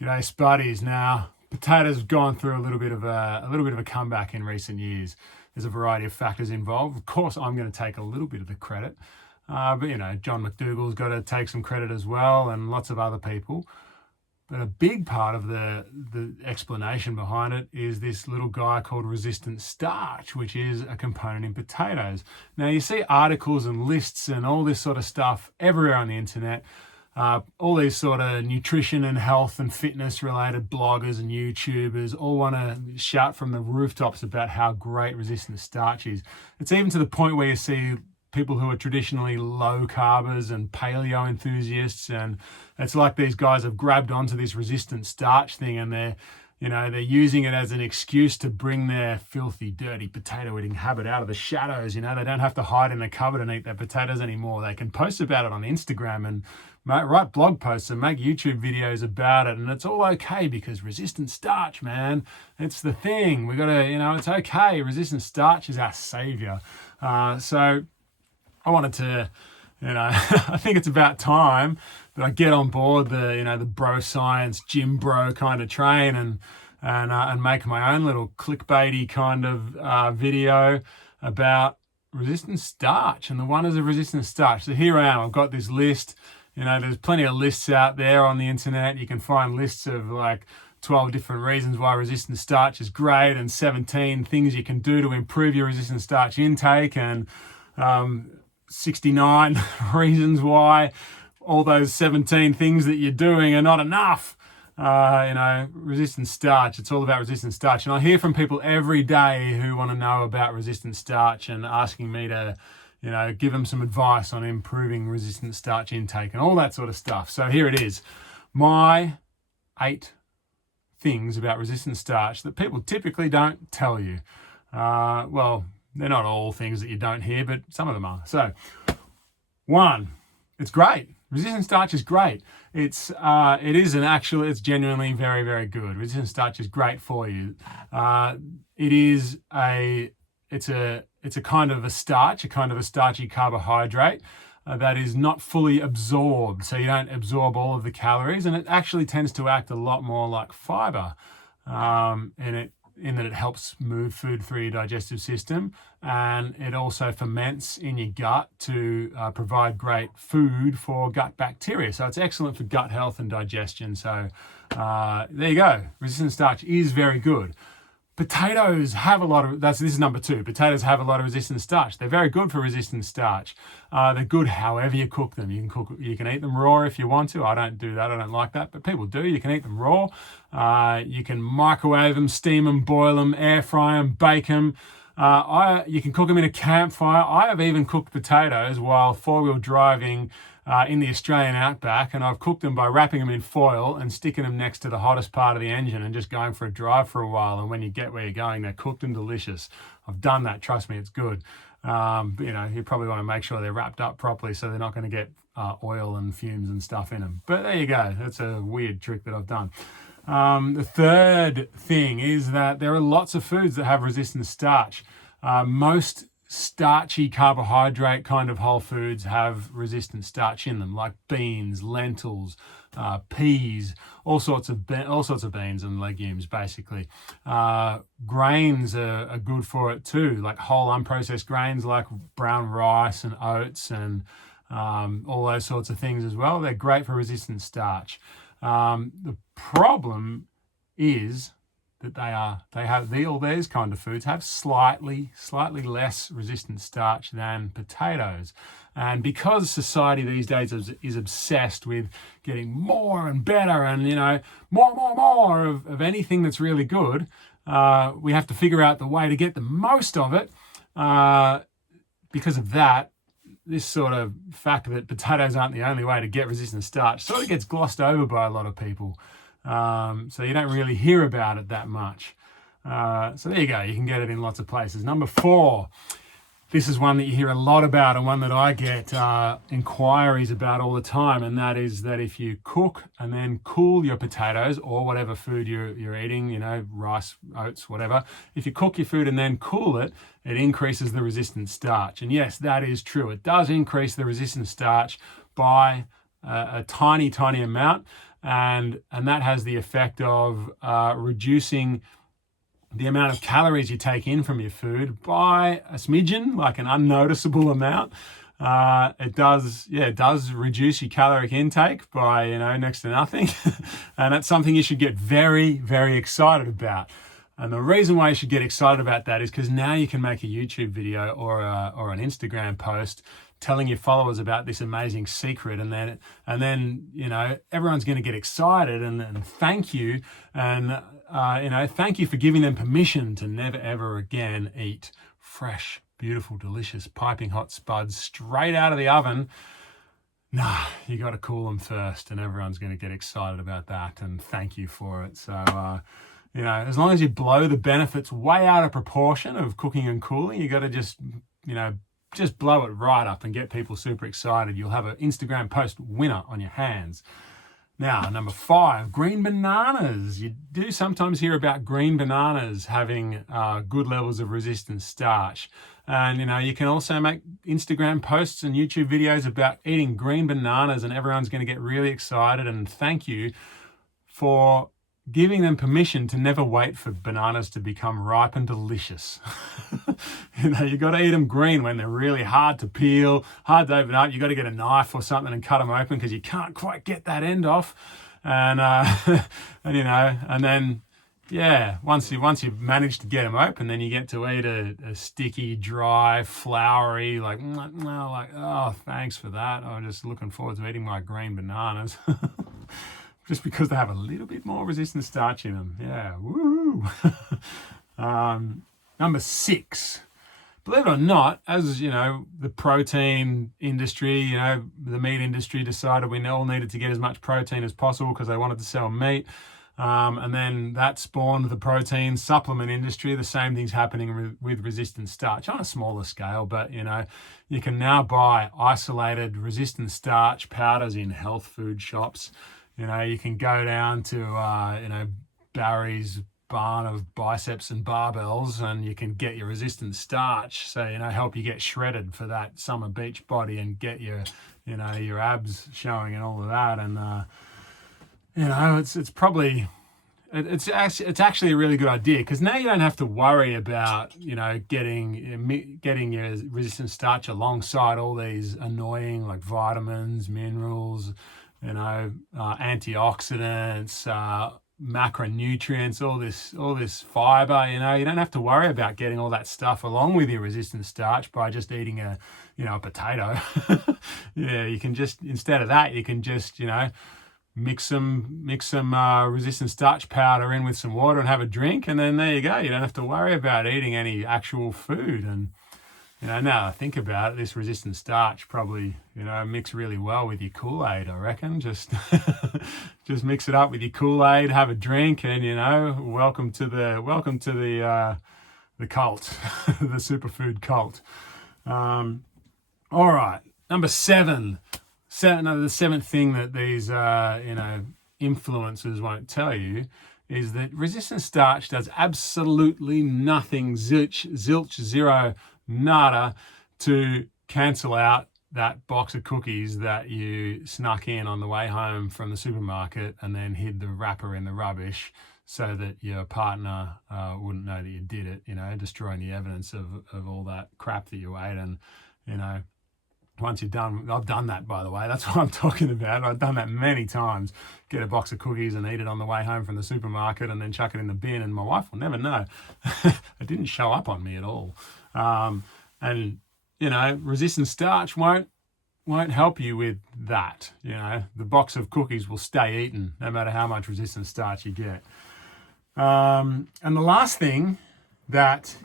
G'day, Spuddies. Now, potatoes have gone through a little bit of a comeback in recent years. There's a variety of factors involved. Of course, I'm going to take a little bit of the credit, but John McDougall's got to take some credit as well, and lots of other people. But a big part of the explanation behind it is this little guy called resistant starch, which is a component in potatoes. Now, you see articles and lists and all this sort of stuff everywhere on the internet. All these sort of nutrition and health and fitness related bloggers and YouTubers all want to shout from the rooftops about how great resistant starch is. It's even to the point where you see people who are traditionally low carbers and paleo enthusiasts, and it's like these guys have grabbed onto this resistant starch thing, and they're using it as an excuse to bring their filthy, dirty potato eating habit out of the shadows. They don't have to hide in the cupboard and eat their potatoes anymore. They can post about it on Instagram and write blog posts and make YouTube videos about it. And it's all okay because resistant starch, man, it's the thing. We got to, it's okay. Resistant starch is our savior. So I wanted to, I think it's about time that I get on board the bro science, gym bro kind of train and make my own little clickbaity kind of video about resistant starch and the wonders of resistant starch. So here I am. I've got this list. There's plenty of lists out there on the internet. You can find lists of like 12 different reasons why resistant starch is great and 17 things you can do to improve your resistant starch intake, and 69 reasons why all those 17 things that you're doing are not enough. Resistant starch, it's all about resistant starch. And I hear from people every day who want to know about resistant starch and asking me to, give them some advice on improving resistant starch intake and all that sort of stuff. So here it is. My 8 things about resistant starch that people typically don't tell you. Well, they're not all things that you don't hear, but some of them are. So, 1, it's great. Resistant starch is great. It's genuinely very, very good. Resistant starch is great for you. It's a kind of a starch, a kind of a starchy carbohydrate that is not fully absorbed. So you don't absorb all of the calories, and it actually tends to act a lot more like fiber. In that it helps move food through your digestive system, and it also ferments in your gut to provide great food for gut bacteria. So it's excellent for gut health and digestion. So there you go. Resistant starch is very good. Potatoes have a lot of, this is number 2. Potatoes have a lot of resistant starch. They're very good for resistant starch. They're good however you cook them. You can eat them raw if you want to. I don't do that. I don't like that, but people do. You can eat them raw. You can microwave them, steam them, boil them, air fry them, bake them. You can cook them in a campfire. I have even cooked potatoes while 4-wheel driving in the Australian outback, and I've cooked them by wrapping them in foil and sticking them next to the hottest part of the engine and just going for a drive for a while. And when you get where you're going, they're cooked and delicious. I've done that. Trust me, it's good. But, you probably want to make sure they're wrapped up properly so they're not going to get oil and fumes and stuff in them. But there you go. That's a weird trick that I've done. The third thing is that there are lots of foods that have resistant starch. Most starchy carbohydrate kind of whole foods have resistant starch in them, like beans, lentils, peas, all sorts of beans and legumes, basically. Grains are good for it too, like whole unprocessed grains like brown rice and oats and all those sorts of things as well. They're great for resistant starch. The problem is that all these kind of foods have slightly less resistant starch than potatoes. And because society these days is obsessed with getting more and better and, more of anything that's really good, we have to figure out the way to get the most of it. Because of that, this sort of fact that potatoes aren't the only way to get resistant starch sort of gets glossed over by a lot of people. So you don't really hear about it that much. So there you go. You can get it in lots of places. Number 4, this is one that you hear a lot about and one that I get inquiries about all the time, and that is that if you cook and then cool your potatoes or whatever food you're eating, rice, oats, whatever, if you cook your food and then cool it, it increases the resistant starch. And yes, that is true. It does increase the resistant starch by a tiny amount. and that has the effect of reducing the amount of calories you take in from your food by a smidgen, like an unnoticeable amount. It does reduce your caloric intake by, next to nothing. And that's something you should get very, very excited about. And the reason why you should get excited about that is because now you can make a YouTube video or an Instagram post telling your followers about this amazing secret, and then everyone's going to get excited and thank you, and thank you for giving them permission to never ever again eat fresh, beautiful, delicious, piping hot spuds straight out of the oven. Nah, you got to cool them first, and everyone's going to get excited about that and thank you for it. So as long as you blow the benefits way out of proportion of cooking and cooling, you got to just blow it right up and get people super excited. You'll have an Instagram post winner on your hands. Now, number 5, green bananas. You do sometimes hear about green bananas having good levels of resistant starch. And, you can also make Instagram posts and YouTube videos about eating green bananas, and everyone's going to get really excited and thank you for giving them permission to never wait for bananas to become ripe and delicious. You got to eat them green when they're really hard to peel, hard to open up. You got to get a knife or something and cut them open because you can't quite get that end off. And and then once you manage to get them open, then you get to eat a sticky, dry, floury, oh, thanks for that. I'm just looking forward to eating my green bananas. Just because they have a little bit more resistant starch in them. Yeah, woo! Number 6. Believe it or not, as the protein industry, the meat industry decided we all needed to get as much protein as possible because they wanted to sell meat. And then that spawned the protein supplement industry. The same thing's happening with resistant starch on a smaller scale, but you can now buy isolated resistant starch powders in health food shops. You can go down to, Barry's barn of biceps and barbells, and you can get your resistant starch. So, help you get shredded for that summer beach body and get your abs showing and all of that. And, it's probably, it's actually a really good idea because now you don't have to worry about, getting your resistant starch alongside all these annoying like vitamins, minerals, antioxidants, macronutrients, all this fiber. You don't have to worry about getting all that stuff along with your resistant starch by just eating a potato. You can just, instead of that, you can just mix some resistant starch powder in with some water and have a drink, and then there you go. You don't have to worry about eating any actual food. And now I think about it, this resistant starch probably, mix really well with your Kool-Aid, I reckon. Just mix it up with your Kool-Aid, have a drink, and, welcome to the cult, the superfood cult. All right, number 7. The 7th thing that these, influencers won't tell you is that resistant starch does absolutely nothing, zilch, zero, nada, to cancel out that box of cookies that you snuck in on the way home from the supermarket and then hid the wrapper in the rubbish so that your partner wouldn't know that you did it, destroying the evidence of all that crap that you ate. And, once you're done, I've done that, by the way. That's what I'm talking about. I've done that many times. Get a box of cookies and eat it on the way home from the supermarket and then chuck it in the bin, and my wife will never know. It didn't show up on me at all. Resistant starch won't help you with that. The box of cookies will stay eaten no matter how much resistant starch you get. And the last thing that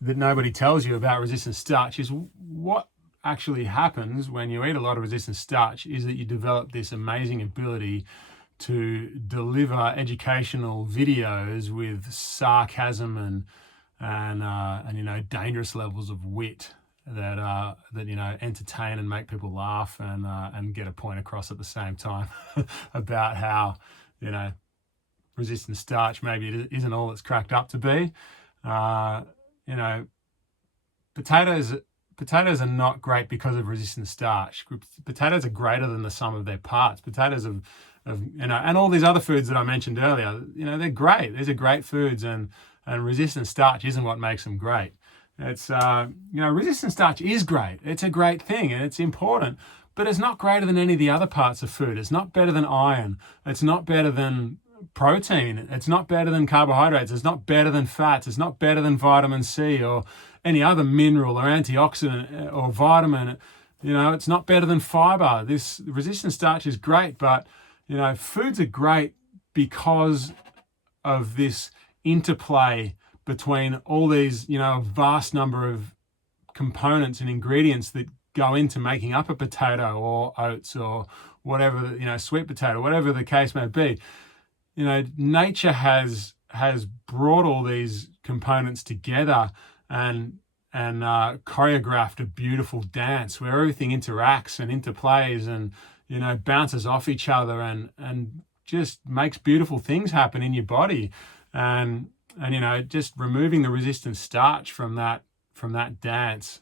nobody tells you about resistant starch is what actually happens when you eat a lot of resistant starch is that you develop this amazing ability to deliver educational videos with sarcasm and dangerous levels of wit that entertain and make people laugh and get a point across at the same time about how resistant starch maybe it isn't all it's cracked up to be. Potatoes are not great because of resistant starch. Potatoes are greater than the sum of their parts. Potatoes are and all these other foods that I mentioned earlier, they're great. These are great foods, and resistant starch isn't what makes them great. It's, resistant starch is great. It's a great thing and it's important, but it's not greater than any of the other parts of food. It's not better than iron. It's not better than protein. It's not better than carbohydrates. It's not better than fats. It's not better than vitamin C or any other mineral or antioxidant or vitamin. It's not better than fiber. This resistant starch is great, but, foods are great because of this interplay between all these, vast number of components and ingredients that go into making up a potato or oats or whatever, sweet potato, whatever the case may be. Nature has brought all these components together and choreographed a beautiful dance where everything interacts and interplays and, bounces off each other and just makes beautiful things happen in your body. And just removing the resistant starch from that dance,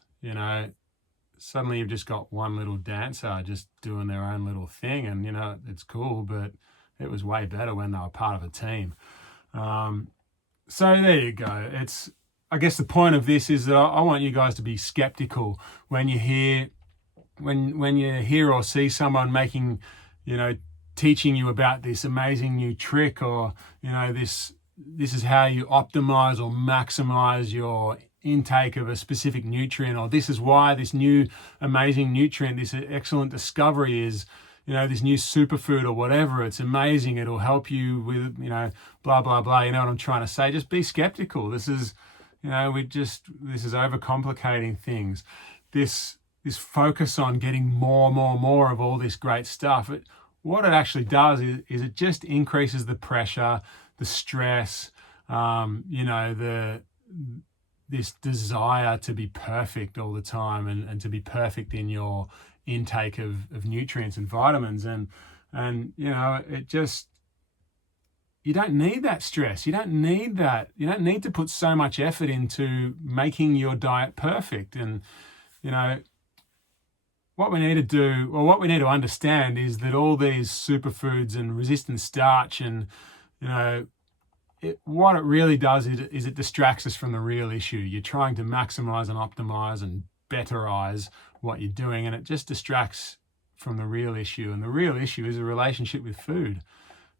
suddenly you've just got one little dancer just doing their own little thing, and it's cool, but it was way better when they were part of a team. So there you go. I guess the point of this is that I want you guys to be skeptical when you hear or see someone making, teaching you about this amazing new trick, or this is how you optimize or maximize your intake of a specific nutrient, or this is why this new amazing nutrient, this excellent discovery is, this new superfood or whatever. It's amazing. It'll help you with, blah, blah, blah. You know what I'm trying to say? Just be skeptical. This is, this is overcomplicating things. This focus on getting more of all this great stuff. What it actually does is it just increases the pressure, the stress, this desire to be perfect all the time and to be perfect in your intake of nutrients and vitamins. And it just, you don't need that stress. You don't need that. You don't need to put so much effort into making your diet perfect. And, what we need to do, or what we need to understand, is that all these superfoods and resistant starch and, what it really does is it distracts us from the real issue. You're trying to maximize and optimize and betterize what you're doing, and it just distracts from the real issue. And the real issue is a relationship with food.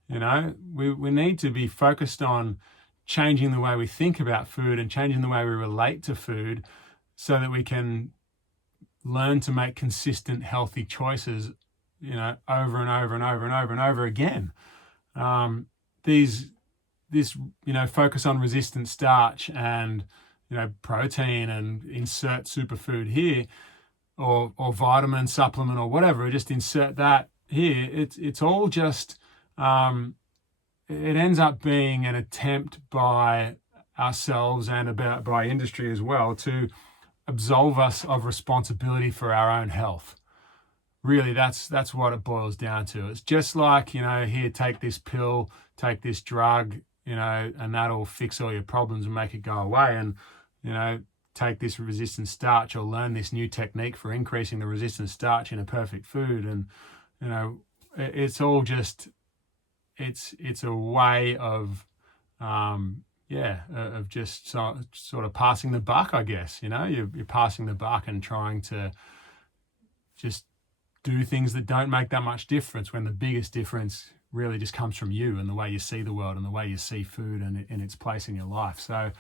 We need to be focused on changing the way we think about food and changing the way we relate to food so that we can learn to make consistent, healthy choices, over and over and over and over and over again. This focus on resistant starch and, protein and insert superfood here, or vitamin supplement or whatever, just insert that here. It's all just, it ends up being an attempt by ourselves and by industry as well to absolve us of responsibility for our own health. Really, that's what it boils down to. It's just like, here, take this pill, take this drug, and that'll fix all your problems and make it go away. And, take this resistant starch, or learn this new technique for increasing the resistant starch in a perfect food. And, it's all just, it's a way of, of just sort of passing the buck, I guess. You're passing the buck and trying to just do things that don't make that much difference, when the biggest difference really just comes from you and the way you see the world and the way you see food and its place in your life. So,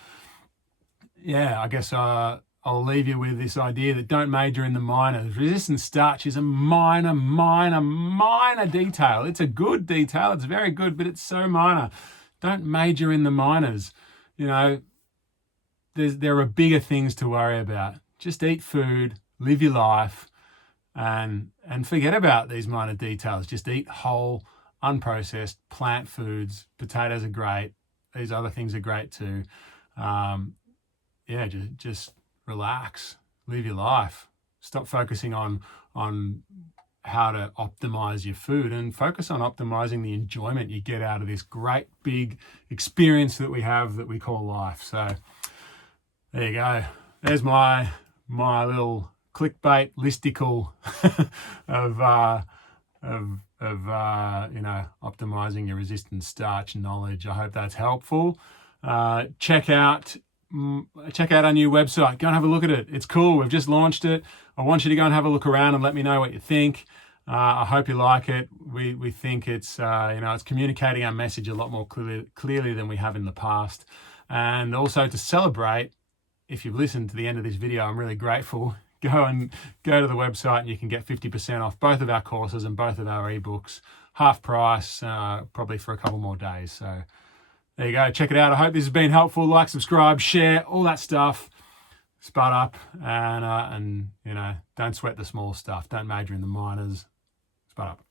I guess I'll leave you with this idea that don't major in the minors. Resistant starch is a minor detail. It's a good detail. It's very good, but it's so minor. Don't major in the minors. There are bigger things to worry about. Just eat food, live your life, and forget about these minor details. Just eat whole, unprocessed plant foods. Potatoes are great. These other things are great too. Just relax, live your life. Stop focusing on how to optimize your food, and focus on optimizing the enjoyment you get out of this great big experience that we have that we call life. So there you go. There's my little clickbait listicle of optimizing your resistant starch knowledge. I hope that's helpful. Check out our new website. Go and have a look at it. It's cool. We've just launched it. I want you to go and have a look around and let me know what you think. I hope you like it. We think it's it's communicating our message a lot more clearly than we have in the past. And also to celebrate, if you've listened to the end of this video, I'm really grateful. Go to the website and you can get 50% off both of our courses and both of our ebooks, half price, probably for a couple more days. So there you go. Check it out. I hope this has been helpful. Like, subscribe, share, all that stuff. Spud up and don't sweat the small stuff. Don't major in the minors. Spud up.